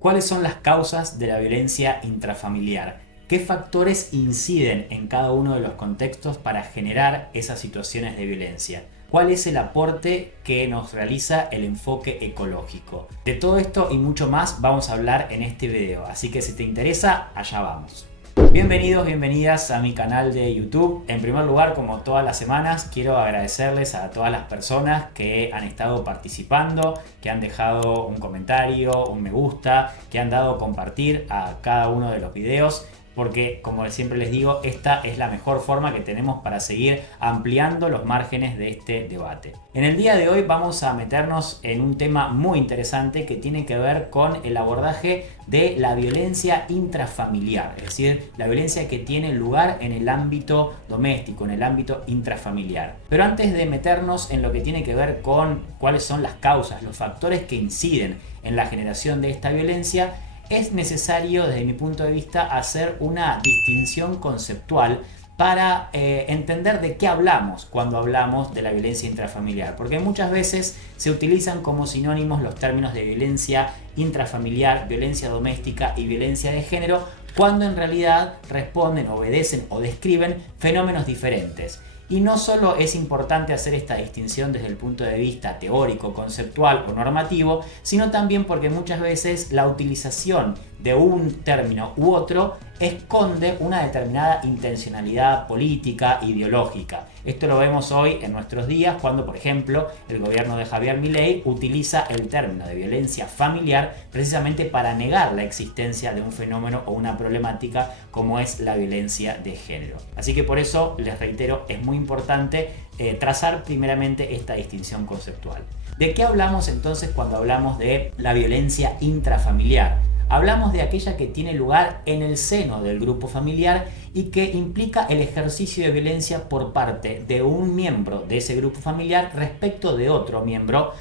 ¿Cuáles son las causas de la violencia intrafamiliar? ¿Qué factores inciden en cada uno de los contextos para generar esas situaciones de violencia? ¿Cuál es el aporte que nos realiza el enfoque ecológico? De todo esto y mucho más vamos a hablar en este video, así que si te interesa, allá vamos. Bienvenidos, bienvenidas a mi canal de YouTube. En primer lugar, como todas las semanas, quiero agradecerles a todas las personas que han estado participando, que han dejado un comentario, un me gusta, que han dado compartir a cada uno de los videos, porque como siempre les digo, esta es la mejor forma que tenemos para seguir ampliando los márgenes de este debate. En el día de hoy vamos a meternos en un tema muy interesante que tiene que ver con el abordaje de la violencia intrafamiliar, es decir, la violencia que tiene lugar en el ámbito doméstico, en el ámbito intrafamiliar. Pero antes de meternos en lo que tiene que ver con cuáles son las causas, los factores que inciden en la generación de esta violencia, es necesario, desde mi punto de vista, hacer una distinción conceptual para entender de qué hablamos cuando hablamos de la violencia intrafamiliar, porque muchas veces se utilizan como sinónimos los términos de violencia intrafamiliar, violencia doméstica y violencia de género, cuando en realidad responden, obedecen o describen fenómenos diferentes. Y no solo es importante hacer esta distinción desde el punto de vista teórico, conceptual o normativo, sino también porque muchas veces la utilización de un término u otro esconde una determinada intencionalidad política, ideológica. Esto lo vemos hoy en nuestros días cuando, por ejemplo, el gobierno de Javier Milei utiliza el término de violencia familiar precisamente para negar la existencia de un fenómeno o una problemática como es la violencia de género. Así que por eso, les reitero, es muy importante trazar primeramente esta distinción conceptual. ¿De qué hablamos entonces cuando hablamos de la violencia intrafamiliar? Hablamos de aquella que tiene lugar en el seno del grupo familiar y que implica el ejercicio de violencia por parte de un miembro de ese grupo familiar respecto de otro miembro,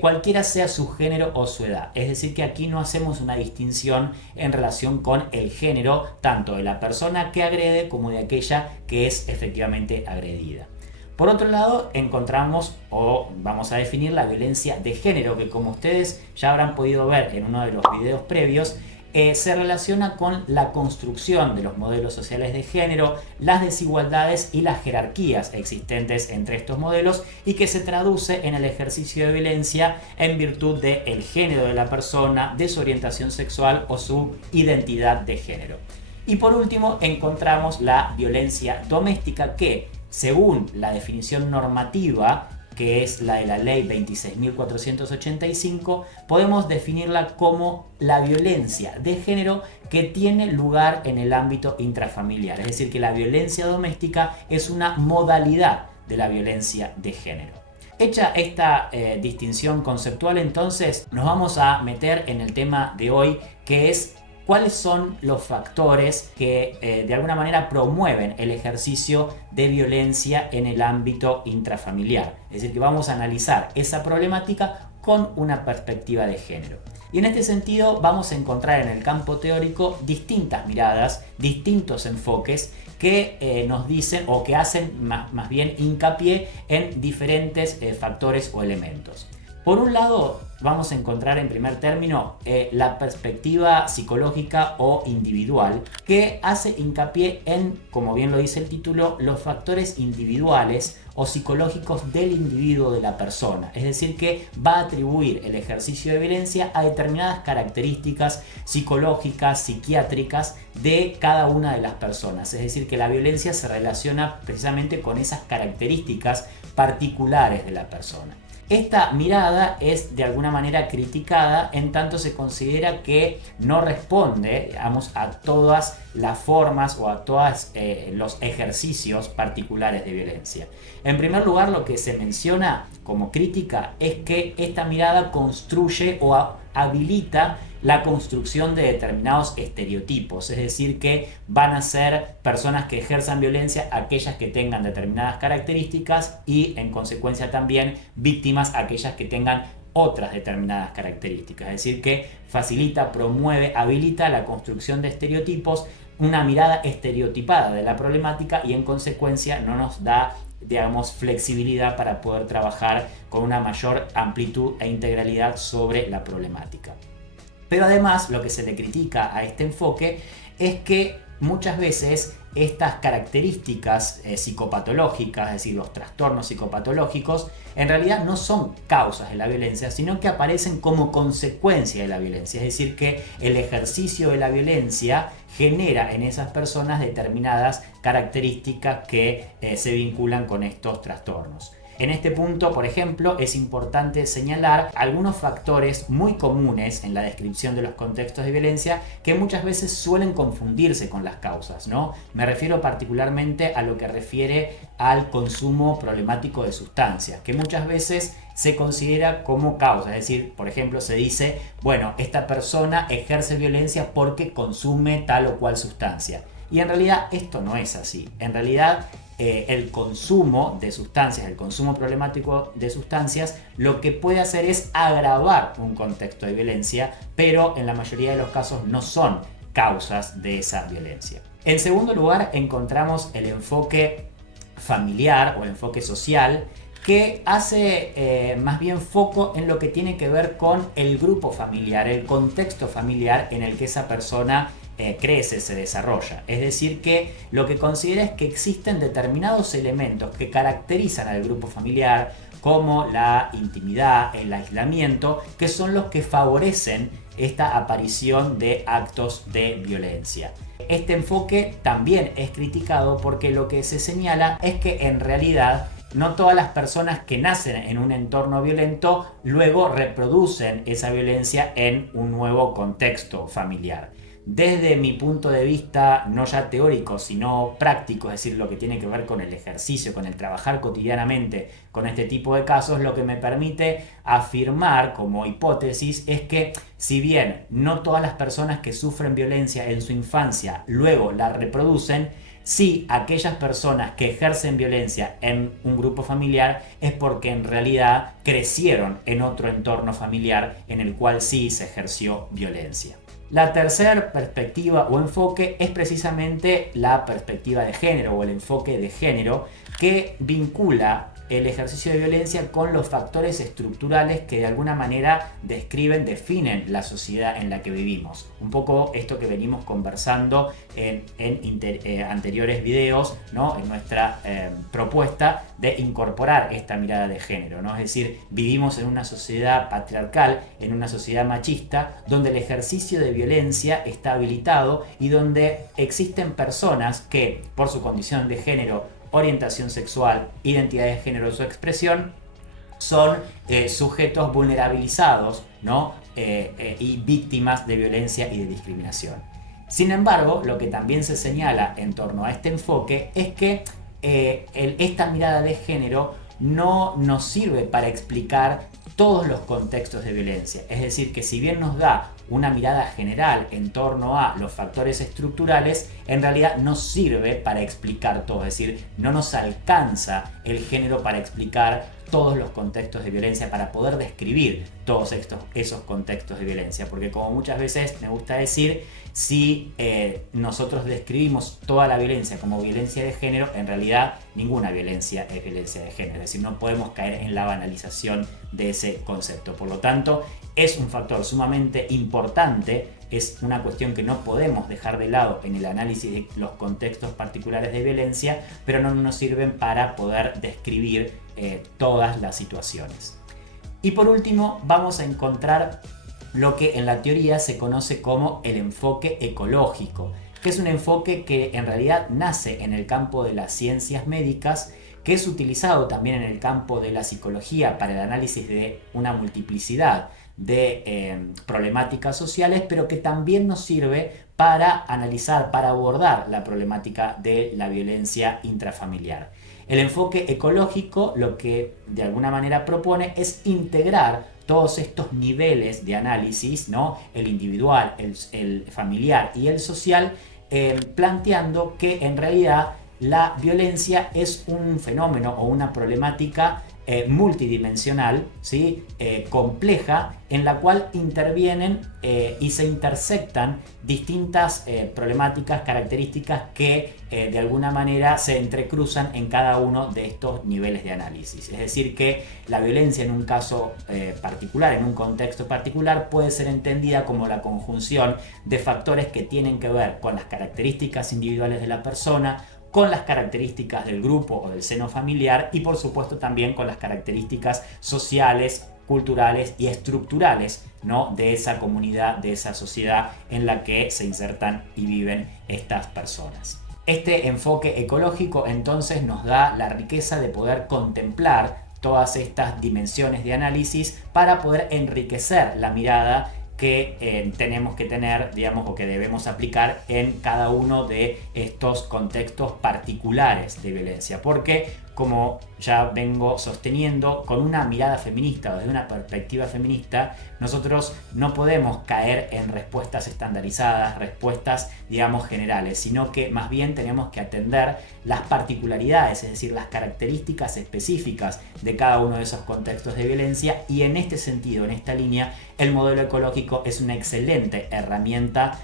cualquiera sea su género o su edad. Es decir, que aquí no hacemos una distinción en relación con el género, tanto de la persona que agrede como de aquella que es efectivamente agredida. Por otro lado, encontramos o vamos a definir la violencia de género, que como ustedes ya habrán podido ver en uno de los videos previos, se relaciona con la construcción de los modelos sociales de género, las desigualdades y las jerarquías existentes entre estos modelos y que se traduce en el ejercicio de violencia en virtud del género de la persona, de su orientación sexual o su identidad de género. Y por último, encontramos la violencia doméstica que, según la definición normativa, que es la de la ley 26.485, podemos definirla como la violencia de género que tiene lugar en el ámbito intrafamiliar. Es decir, que la violencia doméstica es una modalidad de la violencia de género. Hecha esta distinción conceptual, entonces nos vamos a meter en el tema de hoy, que es ¿cuáles son los factores que de alguna manera promueven el ejercicio de violencia en el ámbito intrafamiliar? Es decir, que vamos a analizar esa problemática con una perspectiva de género. Y en este sentido vamos a encontrar en el campo teórico distintas miradas, distintos enfoques que nos dicen o que hacen más bien hincapié en diferentes factores o elementos. Por un lado, vamos a encontrar en primer término la perspectiva psicológica o individual, que hace hincapié en, como bien lo dice el título, los factores individuales o psicológicos del individuo, de la persona. Es decir, que va a atribuir el ejercicio de violencia a determinadas características psicológicas, psiquiátricas de cada una de las personas. Es decir, que la violencia se relaciona precisamente con esas características particulares de la persona. Esta mirada es de alguna manera criticada en tanto se considera que no responde, digamos, a todas las formas o a todos los ejercicios particulares de violencia. En primer lugar, lo que se menciona como crítica es que esta mirada construye o habilita la construcción de determinados estereotipos, es decir, que van a ser personas que ejerzan violencia aquellas que tengan determinadas características y en consecuencia también víctimas aquellas que tengan otras determinadas características, es decir, que facilita, promueve, habilita la construcción de estereotipos, una mirada estereotipada de la problemática y en consecuencia no nos da, digamos, flexibilidad para poder trabajar con una mayor amplitud e integralidad sobre la problemática. Pero además lo que se le critica a este enfoque es que muchas veces estas características psicopatológicas, es decir, los trastornos psicopatológicos, en realidad no son causas de la violencia, sino que aparecen como consecuencia de la violencia. Es decir, que el ejercicio de la violencia genera en esas personas determinadas características que se vinculan con estos trastornos. En este punto, por ejemplo, es importante señalar algunos factores muy comunes en la descripción de los contextos de violencia que muchas veces suelen confundirse con las causas, ¿no? Me refiero particularmente a lo que refiere al consumo problemático de sustancias, que muchas veces se considera como causa. Es decir, por ejemplo, se dice, bueno, esta persona ejerce violencia porque consume tal o cual sustancia. Y en realidad esto no es así. En realidad el consumo de sustancias, el consumo problemático de sustancias, lo que puede hacer es agravar un contexto de violencia, pero en la mayoría de los casos no son causas de esa violencia. En segundo lugar, encontramos el enfoque familiar o el enfoque social, que hace más bien foco en lo que tiene que ver con el grupo familiar, el contexto familiar en el que esa persona crece, se desarrolla. Es decir, que lo que considera es que existen determinados elementos que caracterizan al grupo familiar, como la intimidad, el aislamiento, que son los que favorecen esta aparición de actos de violencia. Este enfoque también es criticado porque lo que se señala es que en realidad no todas las personas que nacen en un entorno violento luego reproducen esa violencia en un nuevo contexto familiar. Desde mi punto de vista, no ya teórico, sino práctico, es decir, lo que tiene que ver con el ejercicio, con el trabajar cotidianamente con este tipo de casos, lo que me permite afirmar como hipótesis es que si bien no todas las personas que sufren violencia en su infancia luego la reproducen, sí, aquellas personas que ejercen violencia en un grupo familiar es porque en realidad crecieron en otro entorno familiar en el cual sí se ejerció violencia. La tercera perspectiva o enfoque es precisamente la perspectiva de género o el enfoque de género, que vincula el ejercicio de violencia con los factores estructurales que de alguna manera definen la sociedad en la que vivimos. Un poco esto que venimos conversando en anteriores videos, ¿no? En nuestra propuesta de incorporar esta mirada de género, ¿no? Es decir, vivimos en una sociedad patriarcal, en una sociedad machista, donde el ejercicio de violencia está habilitado y donde existen personas que, por su condición de género, orientación sexual, identidad de género o su expresión, son sujetos vulnerabilizados, ¿no? Y víctimas de violencia y de discriminación. Sin embargo, lo que también se señala en torno a este enfoque es que esta mirada de género no nos sirve para explicar todos los contextos de violencia. Es decir, que si bien nos da una mirada general en torno a los factores estructurales, en realidad no sirve para explicar todo. Es decir, no nos alcanza el género para explicar todos los contextos de violencia, para poder describir todos esos contextos de violencia. Porque como muchas veces me gusta decir, si nosotros describimos toda la violencia como violencia de género, en realidad ninguna violencia es violencia de género. Es decir, no podemos caer en la banalización de ese concepto. Por lo tanto, es un factor sumamente importante, es una cuestión que no podemos dejar de lado en el análisis de los contextos particulares de violencia, pero no nos sirven para poder describir todas las situaciones. Y por último, vamos a encontrar lo que en la teoría se conoce como el enfoque ecológico, que es un enfoque que en realidad nace en el campo de las ciencias médicas, que es utilizado también en el campo de la psicología para el análisis de una multiplicidad de problemáticas sociales, pero que también nos sirve para analizar, para abordar la problemática de la violencia intrafamiliar. El enfoque ecológico lo que de alguna manera propone es integrar todos estos niveles de análisis, ¿no? El individual, el familiar y el social, planteando que en realidad la violencia es un fenómeno o una problemática multidimensional, ¿sí? Compleja, en la cual intervienen y se intersectan distintas problemáticas, características que de alguna manera se entrecruzan en cada uno de estos niveles de análisis. Es decir, que la violencia en un caso particular, en un contexto particular, puede ser entendida como la conjunción de factores que tienen que ver con las características individuales de la persona, con las características del grupo o del seno familiar y por supuesto también con las características sociales, culturales y estructurales, ¿no? De esa comunidad, de esa sociedad en la que se insertan y viven estas personas. Este enfoque ecológico entonces nos da la riqueza de poder contemplar todas estas dimensiones de análisis para poder enriquecer la mirada que tenemos que tener, digamos, o que debemos aplicar en cada uno de estos contextos particulares de violencia. Porque, como ya vengo sosteniendo, con una mirada feminista o desde una perspectiva feminista, nosotros no podemos caer en respuestas estandarizadas, respuestas, digamos, generales, sino que más bien tenemos que atender las particularidades, es decir, las características específicas de cada uno de esos contextos de violencia, y en este sentido, en esta línea, el modelo ecológico es una excelente herramienta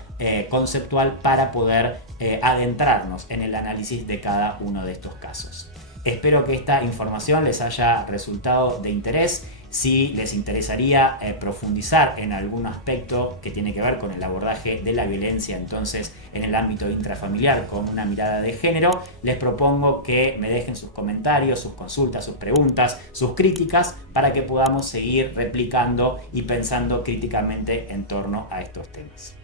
conceptual para poder adentrarnos en el análisis de cada uno de estos casos. Espero que esta información les haya resultado de interés. Si les interesaría profundizar en algún aspecto que tiene que ver con el abordaje de la violencia, entonces en el ámbito intrafamiliar con una mirada de género, les propongo que me dejen sus comentarios, sus consultas, sus preguntas, sus críticas, para que podamos seguir replicando y pensando críticamente en torno a estos temas.